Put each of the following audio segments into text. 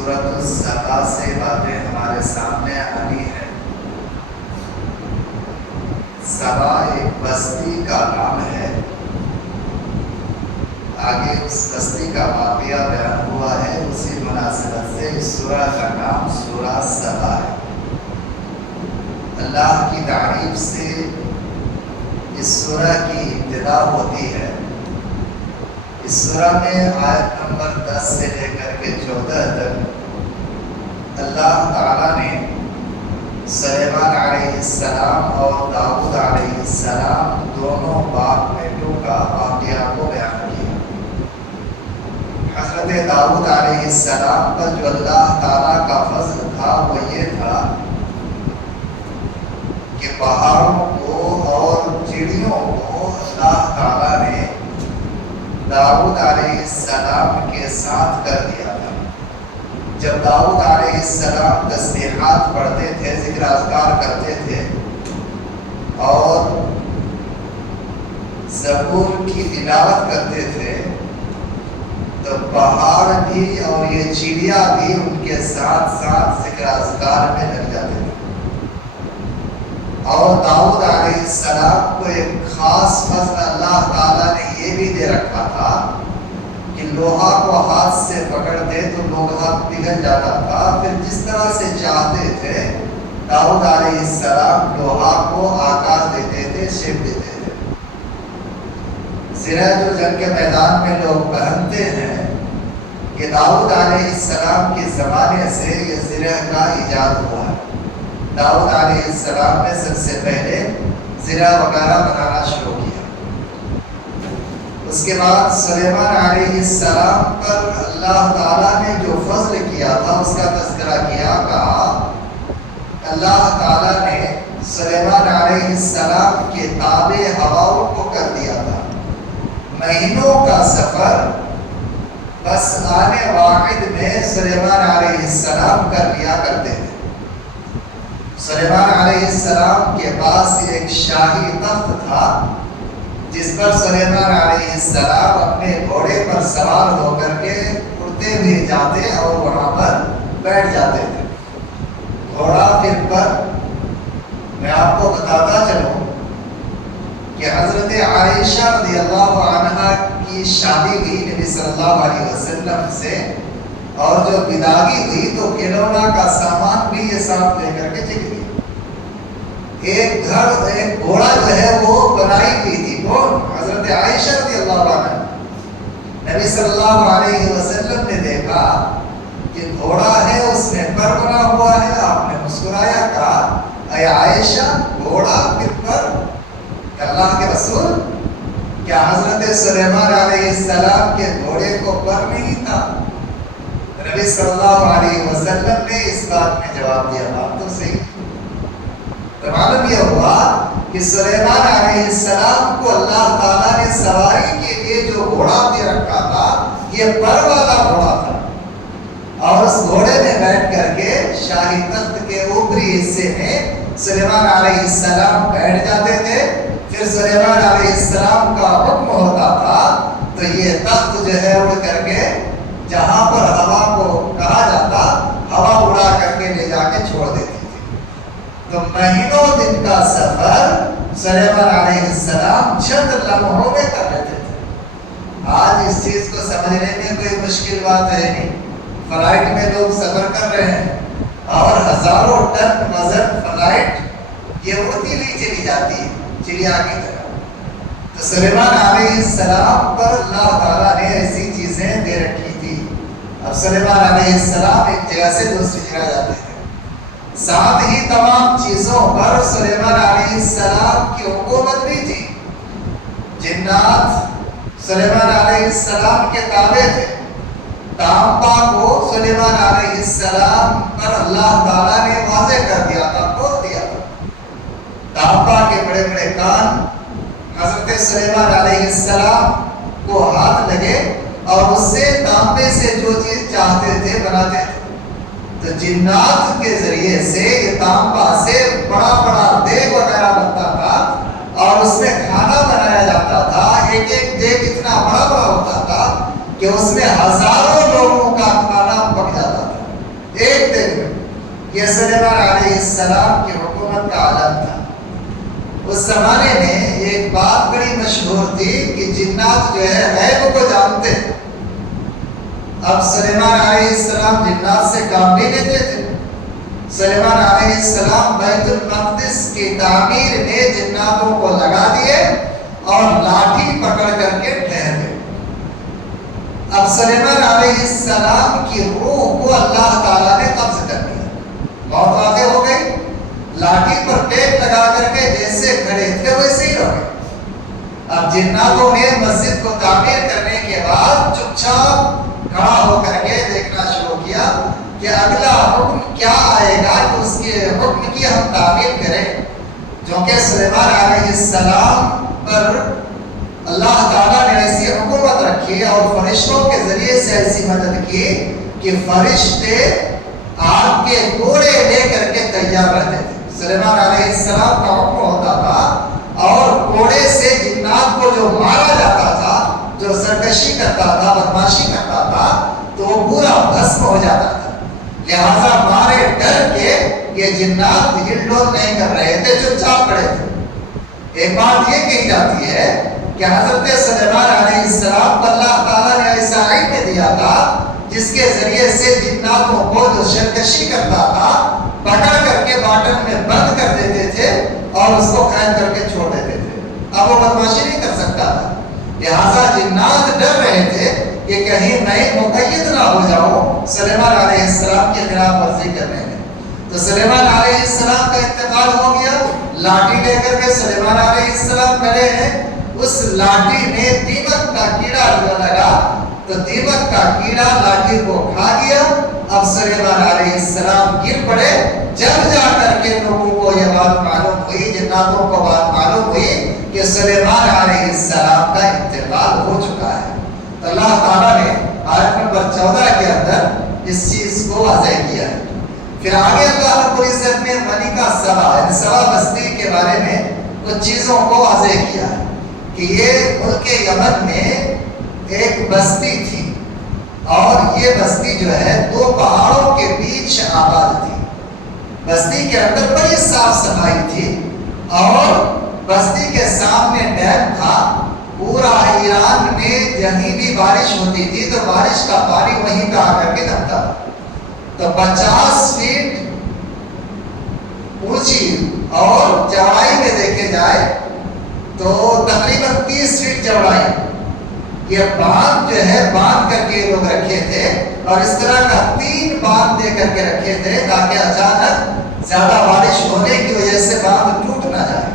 سورۃ السبا سے باتیں ہمارے سامنے آنی ہے۔ سبا ایک بستی کا نام ہے، آگے اس بستی کا واقعہ بیان ہوا ہے، اسی مناسبت سے اس سورہ کا نام سورہ سبا ہے۔ اللہ کی تعریف سے اس سورہ کی ابتدا ہوتی ہے۔ اس سورہ میں آیت نمبر 10 سے لے کر کے 14 تک اللہ تعالیٰ نے سلیمان علیہ السلام اور داؤد علیہ السلام دونوں باپ بیٹوں کا واقعہ کو بیان کیا۔ حضرت داؤد علیہ السلام پر جو اللہ تعالیٰ کا فضل تھا وہ یہ تھا کہ پہاڑوں کو اور چڑیوں کو اللہ تعالیٰ نے داؤد علیہ السلام کے ساتھ کر دیا تھا۔ جب داؤد علیہ السلام تسبیحات پڑھتے تھے، ذکر اذکار کرتے تھے اور زبور کی تلاوت کرتے تھے تو پہاڑ بھی اور یہ چڑیا بھی ان کے ساتھ ساتھ ذکر اذکار میں لگ جاتے تھے۔ اور داؤد علیہ السلام کو ایک خاص فضل اللہ تعالیٰ نے یہ بھی دے رکھا تھا کہ لوہا کو ہاتھ سے پکڑتے تو لوہا پگھل جاتا تھا، پھر جس طرح سے چاہتے تھے داؤد علیہ السلام لوہا کو آکار دیتے تھے، شیپ دیتے تھے۔ زرہ جو جنگ کے میدان میں لوگ پہنتے ہیں، کہ داؤد علیہ السلام کے زمانے سے یہ زرہ کا ایجاد ہوا ہے۔ داؤد علیہ السلام نے سب سے پہلے زرہ وغیرہ بنانا شروع کیا۔ اس کے بعد سلیمان علیہ السلام پر اللہ تعالیٰ نے جو فضل کیا تھا اس کا تذکرہ کیا، کہا اللہ تعالیٰ نے سلیمان علیہ السلام کے تابع ہواؤں کو کر دیا تھا۔ مہینوں کا سفر بس آنے واحد میں سلیمان علیہ السلام کر لیا کرتے تھے۔ سلیمان علیہ السلام کے پاس ایک شاہی تخت تھا جس پر سلیمان علیہ السلام اپنے گھوڑے پر سوار ہو کر کے اڑتے ہوئے جاتے اور وہاں پر بیٹھ جاتے تھے۔ گھوڑا پھر پر میں آپ کو بتاتا چلوں کہ حضرت عائشہ رضی اللہ عنہا کی شادی ہوئی نبی صلی اللہ علیہ وسلم سے، اور جو بداغی ہوئی تو کھلونا کا سامان بھی یہ ساتھ لے کر کے چلی گئی۔ ایک گھوڑا جو ہے وہ بنائی ہوئی تھی، وہ حضرت عائشہ رضی اللہ عنہ۔ نبی صلی اللہ علیہ وسلم نے دیکھا کہ گھوڑا ہے، اس میں پر بنا ہوا ہے۔ آپ نے مسکرایا، کہا اے عائشہ گھوڑا پھر پر؟ اللہ کے رسول کیا حضرت سلیمان علیہ السلام کے گھوڑے کو پر نہیں تھا؟ نبی صلی اللہ علیہ وسلم نے اس بات میں جواب دیا، بات تو صحیح۔ تو معلوم یہ ہوا کہ سلیمان علیہ السلام کو اللہ تعالیٰ نے سواری کے لیے جو گھوڑا دے رکھا تھا یہ پر والا گھوڑا تھا، اور اس گھوڑے میں بیٹھ کر کے شاہی تخت کے اوپری حصے میں سلیمان علیہ السلام بیٹھ جاتے تھے۔ پھر سلیمان علیہ السلام کا حکم ہوتا تھا تو یہ تخت جو ہے اڑ کر کے جہاں پر ہوا کو کہا جاتا، ہوا اڑا کر کے لے جا کے چھوڑ دیتی تھی۔ تو مہینوں دن کا سفر سلیمان علیہ السلام چند لمحوں میں کر لیتے تھے۔ آج اس چیز کو سمجھنے میں کوئی مشکل بات ہے نہیں۔ فلائٹ میں لوگ سفر کر رہے ہیں اور ہزاروں ٹن وزن فلائٹ یہ اڑتی ہوئی چلی جاتی ہے چڑیا کی طرح۔ تو سلیمان علیہ السلام پر اللہ تعالیٰ نے ایسی چیزیں دے رکھی تھی۔ اب سلیمان علیہ السلام ایک جگہ سے دوسری جگہ جاتے تھے، ساتھ ہی تمام چیزوں پر سلیمان علیہ السلام کی حکومت بھی تھی۔ جنات سلیمان علیہ السلام کے تابع تھے۔ تانبا کو سلیمان علیہ السلام پر اللہ تعالیٰ نے واضح کر دیا تھا، کھول دیا تھا۔ تانبا کے بڑے بڑے کان حضرت سلیمان علیہ السلام کو ہاتھ لگے اور اس سے تانبے سے جو چیز چاہتے تھے بناتے تھے۔ تو جنات کے ذریعے سے یہ تانبا سے بڑا بڑا دیگ وغیرہ بنتا تھا اور اس میں کھانا بنایا جاتا تھا۔ ایک ایک دیگ اتنا بڑا بڑا ہوتا تھا کہ اس میں ہزاروں لوگوں کا کھانا پک جاتا تھا۔ سلیمان علیہ السلام کی حکومت کا عالم تھا۔ اس زمانے میں ایک بات بڑی مشہور تھی کہ جنات جو ہے غیب کو جانتے۔ اب سلیمان علیہ السلام جنات سے کام بھی لیتے تھے۔ سلیمان علیہ السلام بیت المقدس کی تعمیر میں جناتوں کو لگا دیے اور لاٹھی پکڑ کر کے ٹھہر گئے۔ اب سلیمان علیہ السلام کی روح کو اللہ تعالیٰ نے قبض کر لیا، بہت واضح ہو گئی، لاٹھی پر ٹیپ لگا کر کے جیسے کھڑے تھے ویسے ہی رہے۔ اب جناتوں نے مسجد کو تعمیر کرنے کے بعد چپ چاپ کھڑا ہو کر کے دیکھنا شروع کیا کہ اگلا حکم کیا آئے گا کہ اس کے حکم کی ہم تعمیر کریں، جو کہ سلیمان علیہ السلام پر اللہ تعالیٰ نے ایسی حکومت رکھی اور فرشتوں کے ذریعے سے ایسی مدد کی کہ فرشتے آگ کے گھوڑے لے کر کے تیار رہتے تھے۔ سلیمان علیہ السلام کا حکم ہوتا تھا اور گھوڑے سے جنات کو جو مارا جاتا تھا، جو سرکشی کرتا تھا، بدماشی کرتا تھا، تو وہ پورا بھسم ہو جاتا تھا۔ لہذا مارے ڈر کے یہ جنات ہل ڈول نہیں کر رہے تھے، چپ چاپ کھڑے تھے۔ ایک بات یہ کہی جاتی ہے کہ حضرت سلیمان علیہ السلام کو اللہ تعالیٰ نے ایسا علم دیا تھا جس کے ذریعے سے جناتوں کو جو سرکشی کرتا تھا پکڑ کر کے باٹن میں بند کر دیتے تھے اور اس کو قید کر کے چھوڑ دیتے تھے۔ اب وہ بدماشی نہیں کر سکتا تھا، لہٰذا جنات ڈر رہے تھے کہ کہیں میں مقید نہ ہو جاؤں سلیمان علیہ السلام کی خلاف ورزی کرنے میں۔ تو سلیمان علیہ السلام کا انتقال ہو گیا، لاٹھی لے کر کے سلیمان علیہ السلام کھڑے ہیں، اس لاٹھی میں دیمک کا کیڑا لگا تو دیمک کا کیڑا لاٹھی کو کھا گیا۔ اب سلیمان علیہ السلام گر پڑے۔ جب جا کر کے لوگوں کو یہ بات معلوم ہوئی، جناتوں کو بات معلوم ہوئی کہ سلیمان علیہ السلام کا انتقال ہو چکا ہے، تو اللہ تعالیٰ نے آیت نمبر 14 کے اندر اس چیز کو واضح کیا ہے۔ پھر آگے اللہ رب العزت نے ملکہ سبا یعنی سبا بستی کے بارے میں کچھ چیزوں کو واضح کیا ہے کہ یہ ملک یمن میں ایک بستی تھی اور یہ بستی جو ہے دو پہاڑوں کے بیچ آباد تھی۔ بستی کے اندر بڑی صاف صفائی تھی اور بستی کے سامنے ڈیم تھا۔ پورا ایران میں جہیں بھی بارش ہوتی تھی تو بارش کا پانی وہیں پہ آ کر کے جمتا تھا۔ تو 50 فیٹ اونچی اور چوڑائی میں دیکھے جائے تو تقریباً 30 فیٹ چوڑائی یہ باندھ جو ہے باندھ کر کے لوگ رکھے تھے اور اس طرح کا 3 باندھ دے کر کے رکھے تھے تاکہ اچانک زیادہ بارش ہونے کی وجہ سے باندھ ٹوٹ نہ جائے۔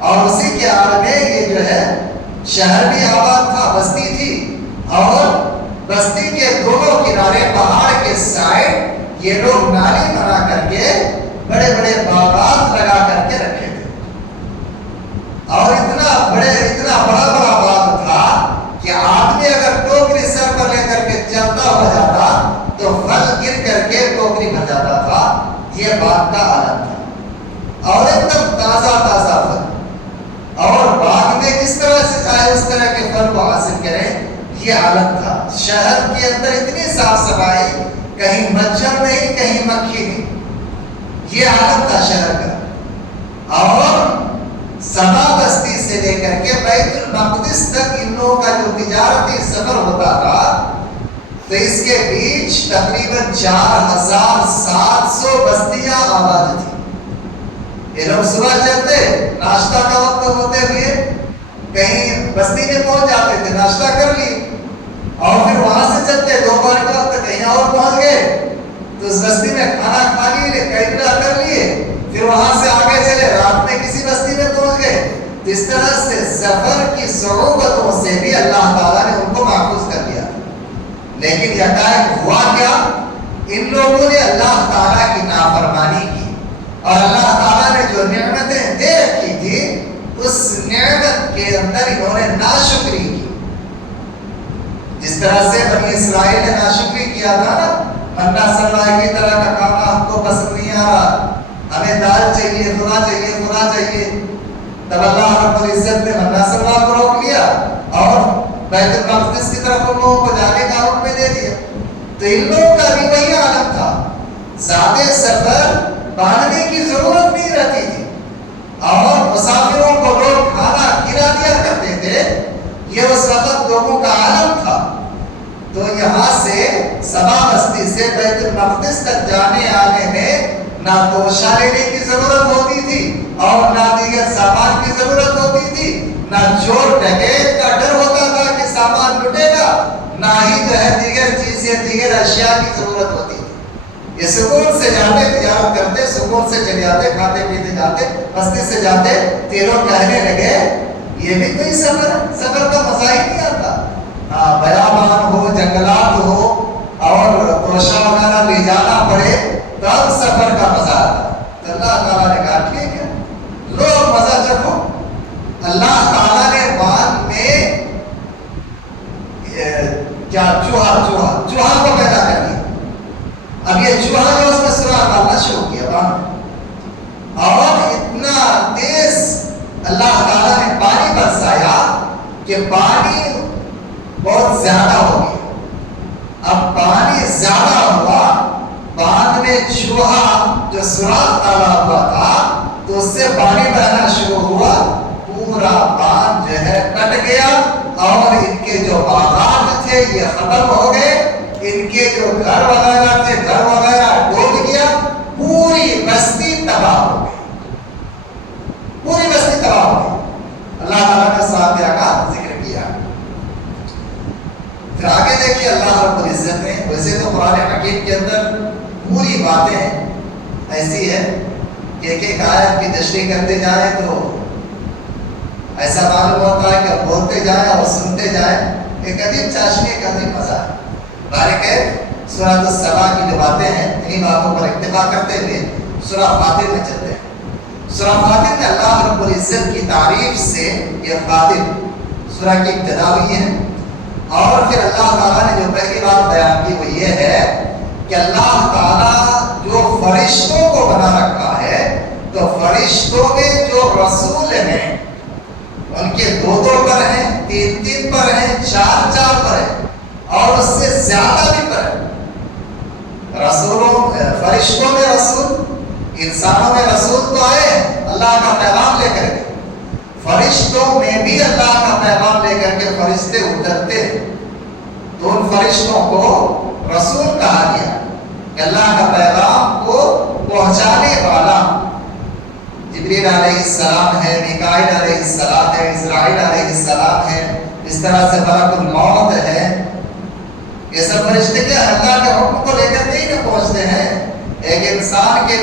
اور اسی کے آڑ میں یہ جو ہے شہر بھی آباد تھا، بستی تھی اور بستی کے دونوں کنارے پہاڑ کے سائڈ یہ لوگ نالی بنا کر کے بڑے بڑے باغات لگا کر کے رکھے تھے اور اتنا بڑا باغ تھا کہ آدمی اگر ٹوکری سر پر لے کر کے چلتا ہو جاتا تو پھل گر کر کے ٹوکری بھر جاتا تھا۔ یہ باغ کا عالم تھا اور ایک دم تازہ پھل اور باغ میں جس طرح سے چاہے اس طرح کے پھل کو حاصل کریں، یہ عالم تھا۔ شہر کے اندر اتنی صاف صفائی، کہیں مچھر نہیں کہیں مکھی نہیں، یہ عالم تھا شہر کا۔ اور سبا بستی سے لے کر کے بیت المقدس تک ان لوگوں کا جو تجارتی سفر ہوتا تھا تو اس کے بیچ تقریباً 4700 بستیاں آباد تھی۔ یہ لوگ صبح چلتے، ناشتہ کا وقت ہوتے ہوئے کہیں بستی میں پہنچ جاتے تھے، ناشتہ کر لی اور پھر وہاں سے چلتے دوپہر کا وقت کہیں اور پہنچ گئے تو اس بستی میں کھانا کھا لیے، قیدرہ کر لیے، پھر وہاں سے آگے چلے، رات میں کسی بستی میں پہنچ گئے۔ اس طرح سے سفر کی صعوبتوں سے بھی اللہ تعالیٰ نے ان کو محفوظ کر دیا۔ لیکن یکایک ہوا کیا؟ ان لوگوں نے اللہ تعالیٰ کی نافرمانی کی اور اللہ تعالیٰ نے جو نعمتیں دے رکھی تھی اس نعمت کے اندر انہوں نے ناشکری کی۔ جس طرح سے بنی اسرائیل نے ناشکری کیا تھا نا، منا سلوائے کی طرح کا کھانا ہم کو پسند نہیں آ رہا، ہمیں دال چاہیے، فلاں چاہیے، فلاں چاہیے، تب اللہ رب العزت نے منا سلوا کو روک لیا اور بیت المقدس کی طرف ان لوگوں کو جانے کا حکم دے دیا۔ تو ان لوگوں کا بھی وہی عالم تھا، زیادہ سفر باندھنے کی ضرورت نہیں رہتی تھی اور مسافروں کو لوگ کھانا کھلا دیا کرتے تھے. یہ اس وقت لوگوں کا عالم تھا. تو یہاں سے سبا بستی سے بیت المقدس تک جانے آنے میں نہ توشہ لینے کی ضرورت ہوتی تھی اور نہ دیگر سامان کی ضرورت ہوتی تھی, نہ چور ڈکیت کا ڈر ہوتا تھا کہ سامان لٹے گا, نہ ہی جو ہے دیگر چیزیں دیگر اشیاء کی ضرورت ہوتی تھی. یہ سکون سے جاتے, تجارت کرتے, سکون سے چلے جاتے, کھاتے پیتے جاتے, بستی سے جاتے. تیروں کہنے لگے یہ بھی کوئی سفر ہے, سفر کا مزہ ہی نہیں آتا. بیابان ہو, جنگلات ہو اور توشہ وغیرہ لے جانا پڑے تب سفر کا مزہ آتا. تو اللہ تعالیٰ نے کہا ٹھیک ہے لو مزہ چکھو. اللہ تعالیٰ نے باندھ میں کیا چوہا کو پیدا کر دیا. اب یہ چوہا جو اس میں سراغ ڈالنا شروع کیا باندھ, اور اتنا تیز اللہ تعالیٰ نے پانی برسایا کہ پانی بہت زیادہ ہو گیا. اب پانی زیادہ ہوا, باندھ میں چوہا جو سوراخ ڈالا ہوا تھا تو اس سے پانی بہنا شروع ہوا. پورا باندھ جو ہے کٹ گیا اور ان کے جو باغات تھے یہ ختم ہو گئے. ان کے جو گھر وغیرہ تھے گھر وغیرہ ڈوب گیا. پوری بستی تباہ ہو گئی, پوری بستی تباہ ہو گئی. اللہ تعالیٰ نے صحابہ کا ذکر کیا. پھر آگے دیکھیے اللہ رب العزت نے, ویسے تو قرآن حکیم کے اندر پوری باتیں ایسی ہے کہ ایک ایک آیت کی تشریح کرتے جائیں تو ایسا معلوم ہوتا ہے کہ بولتے جائیں اور سنتے جائیں. ایک عجیب چاشنی, ایک عجیب مزہ ہے. بارک سورۃ السبا کی جو باتیں ہیں انہیں باتوں پر اکتفا کرتے ہوئے سورہ فاطر میں چلتے ہیں. سورہ فاطر میں اللہ رب العزت کی تعریف سے یہ فاطر سورہ کی ابتدا ہوئی ہے. اور پھر اللہ تعالیٰ نے جو پہلی بات بیان کی وہ یہ ہے کہ اللہ تعالیٰ جو فرشتوں کو بنا رکھا ہے تو فرشتوں میں جو رسول ہیں ان کے دو پر ہیں, تین پر ہیں, چار پر ہیں اور اس سے زیادہ بھی پر ہیں. رسولوں فرشتوں میں رسول, انسانوں میں رسول تو آئے اللہ کا پیغام لے کر کے. فرشتوں میں بھی اللہ کا پیغام لے کر کے فرشتے اترتے ہیں. تو ان فرشتوں کو رسول کہا گیا کہ اللہ کا پیغام کو پہنچانے والا. جبریل علیہ السلام ہے, میکائیل علیہ السلام ہے, اسرائیل علیہ السلام ہے, اس طرح سے ملک الموت ہے. یہ سب فرشتے کیا اللہ کے حکم کو لے کر کے ہی پہنچتے ہیں. ایک انسان کے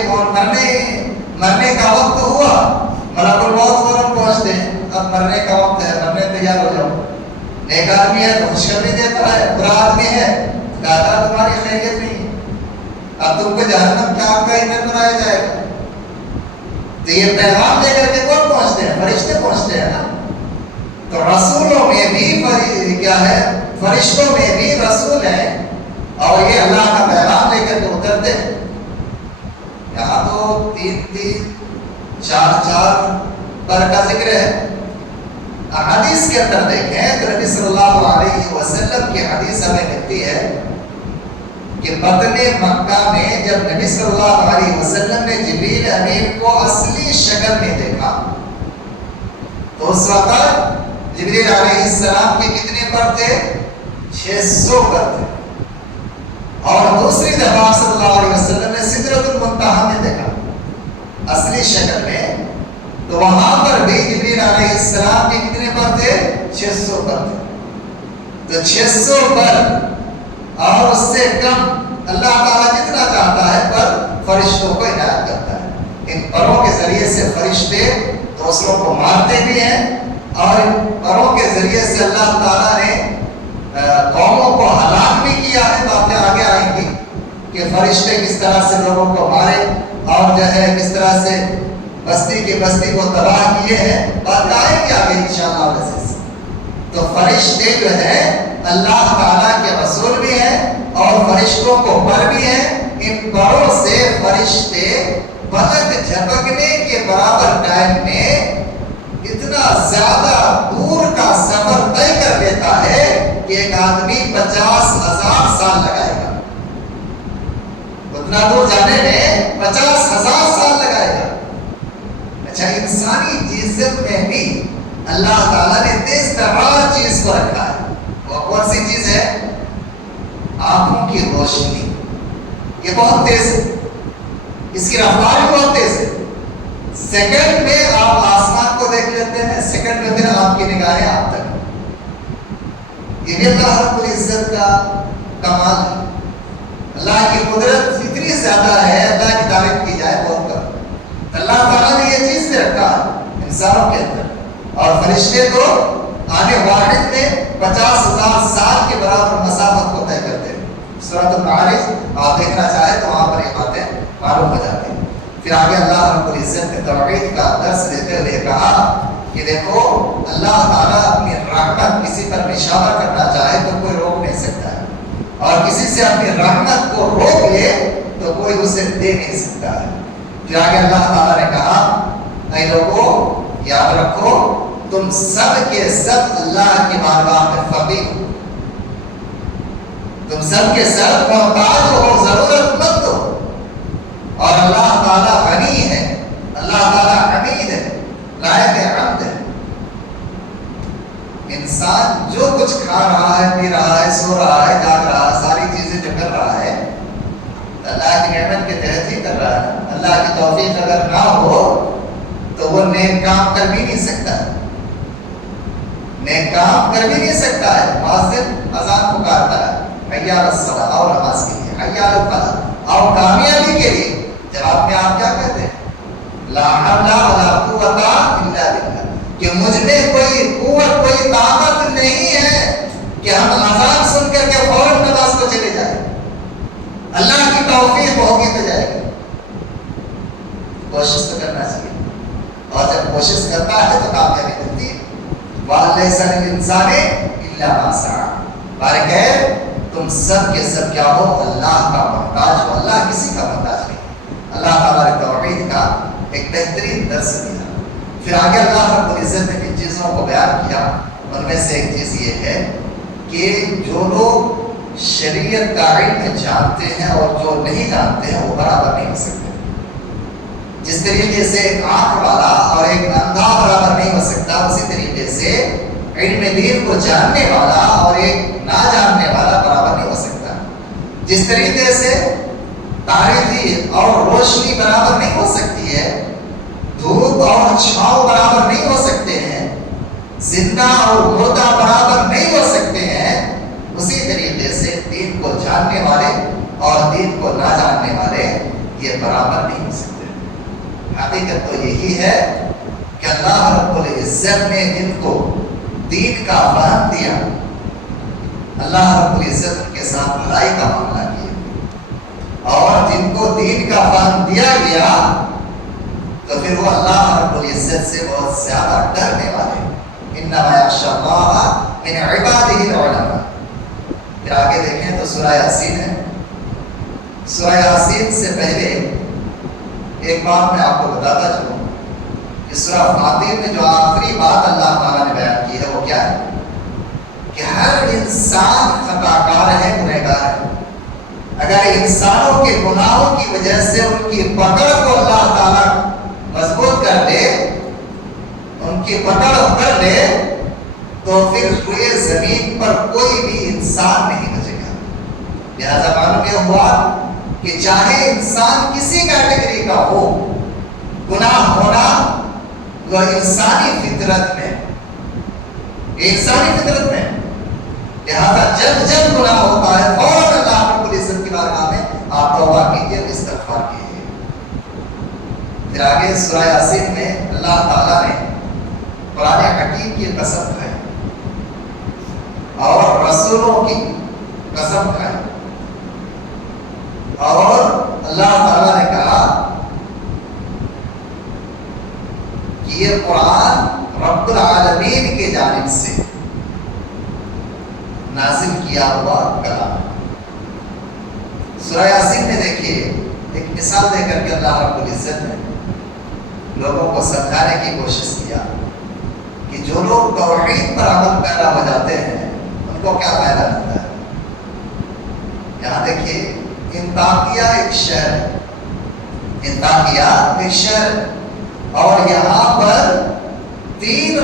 مرنے کا وقت ہوا, ملک الموت فوراً پہنچتے ہیں. اب مرنے کا وقت ہے, مرنے تیار ہو جاؤ. ایک آدمی ہے تو خوشخبری دیتا ہے, برا آدمی ہے کہتا تمہاری خیریت نہیں, اب تم کو جہنم کے آگ کا ایندھن بنایا جائے گا. تو یہ پیغام لے کر کے کون پہنچتے ہیں؟ فرشتے پہنچتے ہیں نا. تو رسولوں میں بھی کیا ہے, فرشتوں میں بھی رسول ہیں اور یہ اللہ کا پیغام لے کر کے اترتے ہیں. یہاں تو 3 4 پر کا ذکر ہے. حدیث کے اندر دیکھیں تو نبی صلی اللہ علیہ وسلم کی حدیث ہمیں ملتی ہے کہ بطن مکہ میں جب نبی صلی اللہ علیہ وسلم نے جبریل امین کو اصلی شکل میں دیکھا تو اس وقت جبریل علیہ السلام کے کتنے پر تھے؟ 600 پر تھے. اور دوسری دفعہ صلی اللہ علیہ وسلم نے سدرۃ المنتہا میں دیکھا اصلی شکل میں, تو وہاں پر بھی جبریل علیہ السلام کے کتنے پر تھے؟ 600 پر تھے. تو 600 پر اور اس سے کم اللہ تعالیٰ جتنا چاہتا ہے پر فرشتوں کو عنایت کرتا ہے. ان پروں کے ذریعے سے فرشتے دوسروں کو مارتے بھی ہیں اور ان پروں کے ذریعے سے اللہ تعالیٰ نے قوموں کو ہلاک بھی کیا ہے. باتیں آگے آئیں گی کہ فرشتے کس طرح سے لوگوں کو مارے اور جو ہے کس طرح سے بستی کی بستی کو تباہ کیے ہیں. بات آئیں گی آگے انشاءاللہ. تو فرشتے جو ہے اللہ تعالیٰ کے رسول بھی ہیں اور فرشتوں کو پر بھی ہیں. ان پروں سے فرشتے پلک جھپکنے کے برابر ٹائم میں اتنا زیادہ دور کا سفر طے کر لیتا ہے کہ ایک آدمی 50,000 سال لگائے گا. اتنا دور جانے میں 50,000 اللہ تعالیٰ نے تیز ترار چیز کو رکھا ہے. وہ کون سی چیز ہے؟ آنکھوں کی روشنی. یہ بہت تیز ہے، اس کی رفتار بھی بہت تیز ہے. سیکنڈ میں آپ آسمان کو دیکھ لیتے ہیں، سیکنڈ میں پھر آپ کی نگاہیں آپ تک. یہ بھی اللہ رب العزت کا کمال ہے. اللہ کی قدرت اتنی زیادہ ہے، اللہ کی تعریف کی جائے بہت کم. اللہ تعالیٰ نے یہ چیز بھی رکھا انسانوں کے اندر. اور فرشتے تو آنے واحد میں 50,000 سال کے برابر مسافت کو طے کرتے ہیں. سورۃ المعارج آپ دیکھنا چاہیں تو وہاں پر یہ باتیں معلوم ہو جاتی ہیں. پھر آگے اللہ رب العزت نے توحید کا درس دیتے ہوئے کہا کہ دیکھو اللہ تعالیٰ اپنی رحمت کسی پر نشانہ کرنا چاہے تو کوئی روک نہیں سکتا ہے، اور کسی سے اپنی رحمت کو روک لے تو کوئی اسے دے نہیں سکتا ہے. پھر آگے اللہ تعالیٰ نے کہا اے لوگو یاد رکھو تم سب کے سب اللہ کی بارگاہ میں فقیر ہو. تم سب کے سب محتاج ہو، ضرورت مند ہو، اور اللہ تعالیٰ غنی ہے، اللہ تعالیٰ حمید ہے، لائق حمد ہے. انسان جو کچھ کھا رہا ہے، پی رہا ہے، سو رہا ہے، جاگ رہا ہے، ساری چیزیں جو کر رہا ہے اللہ کی نعمت کے تحت ہی کر رہا ہے. اللہ کی توفیق اگر نہ ہو تو وہ نیک کام کر بھی نہیں سکتا ہے، نیک کام کر بھی نہیں سکتا ہے. مؤذن اذان پکارتا ہے حی علی الصلاۃ، آؤ نماز کے لیے، حی علی الفلاح، آؤ کامیابی کے لیے. جواب میں آپ کیا کہتے ہیں؟ لا حول ولا قوت الا باللہ، کہ مجھ میں کوئی قوت کوئی طاقت نہیں ہے کہ ہم اذان سن کر کے فوراً نماز کو چلے جائیں. اللہ کی توفیق ہوگی تو جائے گی. کوشش تو کرنا چاہیے، اور جب کوشش کرتا ہے تو کامیابی ملتی ہے. وَلَيْسَ لِلْإِنسَانِ إِلَّا مَا سَعَىٰ. بارکہ تم سب کے سب کیا ہو؟ اللہ کا محتاج ہو. اللہ کسی کا محتاج نہیں. اللہ تعالیٰ نے توحید کا ایک بہترین درس دیا. پھر آگے اللہ رب العزت نے جن چیزوں کو بیان کیا ان میں سے ایک چیز یہ ہے کہ جو لوگ شریعت کا علم جانتے ہیں اور جو نہیں جانتے ہیں وہ برابر نہیں ہو سکتے. جس طریقے سے ایک آنکھ والا اور ایک اندھا برابر نہیں ہو سکتا، اسی طریقے سے علم دین کو جاننے والا اور ایک نہ جاننے والا برابر نہیں ہو سکتا. جس طریقے سے تاریکی اور روشنی برابر نہیں ہو سکتی ہے، دھوپ اور چھاؤں برابر نہیں ہو سکتے ہیں، زندہ اور مردہ برابر نہیں ہو سکتے ہیں، اسی طریقے سے دین کو جاننے والے اور دین کو نہ جاننے والے یہ برابر نہیں ہو سکتے. حقیقت تو یہی ہے کہ اللہ رب العزت نے جن کو دین کا فہم دیا، اللہ رب العزت ان کے ساتھ بھلائی کا معاملہ کیا، اور جن کو دین کا فہم دیا گیا تو پھر وہ اللہ رب العزت سے بہت زیادہ ڈرنے والے. انما یخشی اللہ من عبادہ العلماء. پھر آگے دیکھیں تو سورہ یاسین ہے. سورہ یاسین سے پہلے ایک بات میں آپ کو بتاتا چلوں کہ سورہ فاتر میں جو آخری بات اللہ تعالیٰ نے بیان کی ہے وہ کیا ہے؟ کہ ہر انسان خطا کار ہے، گنہگار ہے. اگر انسانوں کے گناہوں کی وجہ سے ان کی پکڑ کو اللہ تعالیٰ مضبوط کر لے، ان کی پکڑ کر لے، تو پھر پورے زمین پر کوئی بھی انسان نہیں بچے گا. لہذا معلوم یہ ہوا کہ چاہے انسان کسی کیٹیگری کا ہو، گناہ ہونا وہ انسانی فطرت میں، انسانی فطرت میں. لہذا جب جب گناہ ہوتا ہے فوراً اللہ رب العزت کی بارگاہ میں آپ توبہ کیجیے، استغفار کیجیے. پھر آگے سورہ یاسین میں اللہ تعالیٰ نے قرآن حکیم کی قسم کھائی اور رسولوں کی قسم کھائی، اور اللہ تعالیٰ نے کہا کہ یہ قرآن رب العالمین کی جانب سے نازل کیا ہوا کلام. سورہ یاسین میں دیکھیے ایک مثال دے کر کے اللہ رب العزت نے لوگوں کو سمجھانے کی کوشش کیا کہ جو لوگ توحید پر عمل پیرا ہو جاتے ہیں ان کو کیا فائدہ ملتا ہے. یہاں دیکھیے انطاکیہ ایک شہر ہے، انطاکیہ ایک شہر، اور یہاں پر 3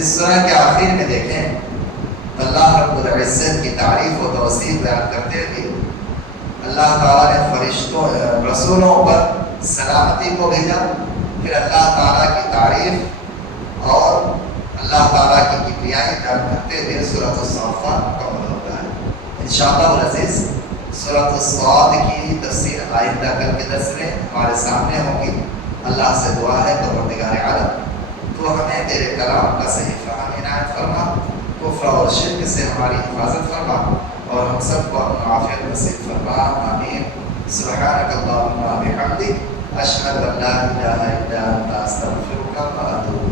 اس سورہ کے آخر میں دیکھیں اللہ رب العزت کی تعریف و توصیف بیان کرتے ہوئے اللہ تعالیٰ نے فرشتوں رسولوں پر سلامتی کو بھیجا، پھر اللہ تعالیٰ کی تعریف اور اللہ تعالیٰ کی کبریائی بیان کرتے ہوئے سورۃ الصافات مکمل ہوتا ہے۔ انشاءاللہ العزیز سورۃ الصاد کی تفسیر آئندہ کل کے درس میں ہمارے سامنے ہوگی۔ اللہ سے دعا ہے پروردگار عالم تو ہمیں تیرے کلام کا صحیح فہم عنایت فرما، کفر اور شرک سے ہماری حفاظت فرما اور ہم سب کو اپنا عافیت نصیب فرما، آمین۔ سبحانک اللہم و بحمدک، اشہد ان لا الہ الا انت، استغفرک و اتوب